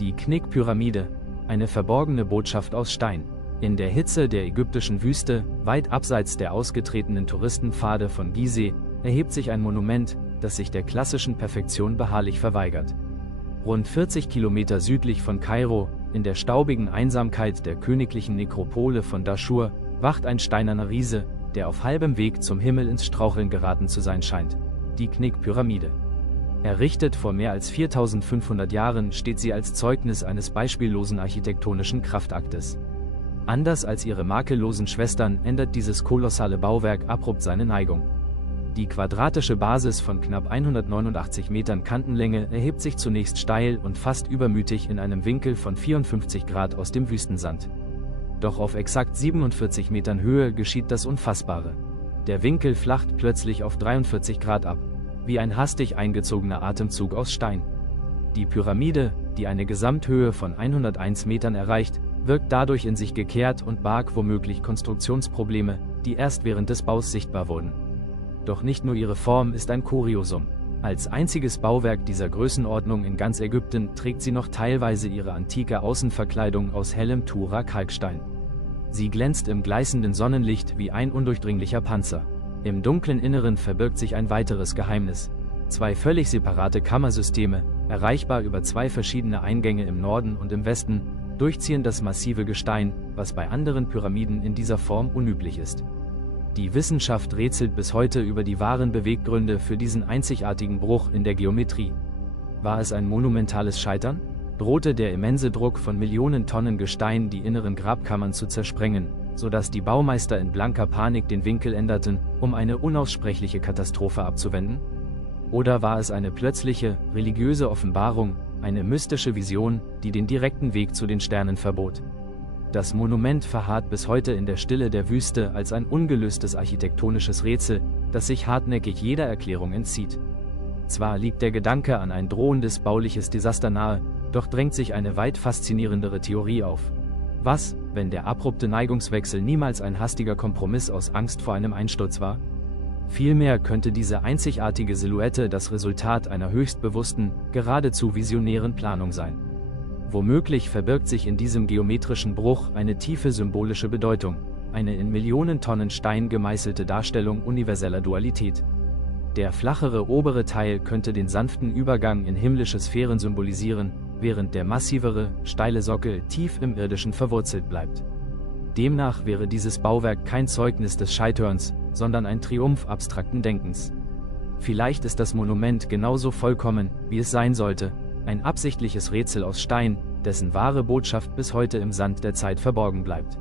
Die Knick-Pyramide, eine verborgene Botschaft aus Stein. In der Hitze der ägyptischen Wüste, weit abseits der ausgetretenen Touristenpfade von Gizeh, erhebt sich ein Monument, das sich der klassischen Perfektion beharrlich verweigert. Rund 40 Kilometer südlich von Kairo, in der staubigen Einsamkeit der königlichen Nekropole von Daschur, wacht ein steinerner Riese, der auf halbem Weg zum Himmel ins Straucheln geraten zu sein scheint. Die Knick-Pyramide. Errichtet vor mehr als 4500 Jahren, steht sie als Zeugnis eines beispiellosen architektonischen Kraftaktes. Anders als ihre makellosen Schwestern ändert dieses kolossale Bauwerk abrupt seine Neigung. Die quadratische Basis von knapp 189 Metern Kantenlänge erhebt sich zunächst steil und fast übermütig in einem Winkel von 54 Grad aus dem Wüstensand. Doch auf exakt 47 Metern Höhe geschieht das Unfassbare. Der Winkel flacht plötzlich auf 43 Grad ab, wie ein hastig eingezogener Atemzug aus Stein. Die Pyramide, die eine Gesamthöhe von 101 Metern erreicht, wirkt dadurch in sich gekehrt und barg womöglich Konstruktionsprobleme, die erst während des Baus sichtbar wurden. Doch nicht nur ihre Form ist ein Kuriosum. Als einziges Bauwerk dieser Größenordnung in ganz Ägypten trägt sie noch teilweise ihre antike Außenverkleidung aus hellem Tura-Kalkstein. Sie glänzt im gleißenden Sonnenlicht wie ein undurchdringlicher Panzer. Im dunklen Inneren verbirgt sich ein weiteres Geheimnis. Zwei völlig separate Kammersysteme, erreichbar über zwei verschiedene Eingänge im Norden und im Westen, durchziehen das massive Gestein, was bei anderen Pyramiden in dieser Form unüblich ist. Die Wissenschaft rätselt bis heute über die wahren Beweggründe für diesen einzigartigen Bruch in der Geometrie. War es ein monumentales Scheitern? Drohte der immense Druck von Millionen Tonnen Gestein die inneren Grabkammern zu zersprengen, sodass die Baumeister in blanker Panik den Winkel änderten, um eine unaussprechliche Katastrophe abzuwenden? Oder war es eine plötzliche, religiöse Offenbarung, eine mystische Vision, die den direkten Weg zu den Sternen verbot? Das Monument verharrt bis heute in der Stille der Wüste als ein ungelöstes architektonisches Rätsel, das sich hartnäckig jeder Erklärung entzieht. Zwar liegt der Gedanke an ein drohendes bauliches Desaster nahe, doch drängt sich eine weit faszinierendere Theorie auf. Was, wenn der abrupte Neigungswechsel niemals ein hastiger Kompromiss aus Angst vor einem Einsturz war? Vielmehr könnte diese einzigartige Silhouette das Resultat einer höchst bewussten, geradezu visionären Planung sein. Womöglich verbirgt sich in diesem geometrischen Bruch eine tiefe symbolische Bedeutung, eine in Millionen Tonnen Stein gemeißelte Darstellung universeller Dualität. Der flachere obere Teil könnte den sanften Übergang in himmlische Sphären symbolisieren, während der massivere, steile Sockel tief im Irdischen verwurzelt bleibt. Demnach wäre dieses Bauwerk kein Zeugnis des Scheiterns, sondern ein Triumph abstrakten Denkens. Vielleicht ist das Monument genauso vollkommen, wie es sein sollte, ein absichtliches Rätsel aus Stein, dessen wahre Botschaft bis heute im Sand der Zeit verborgen bleibt.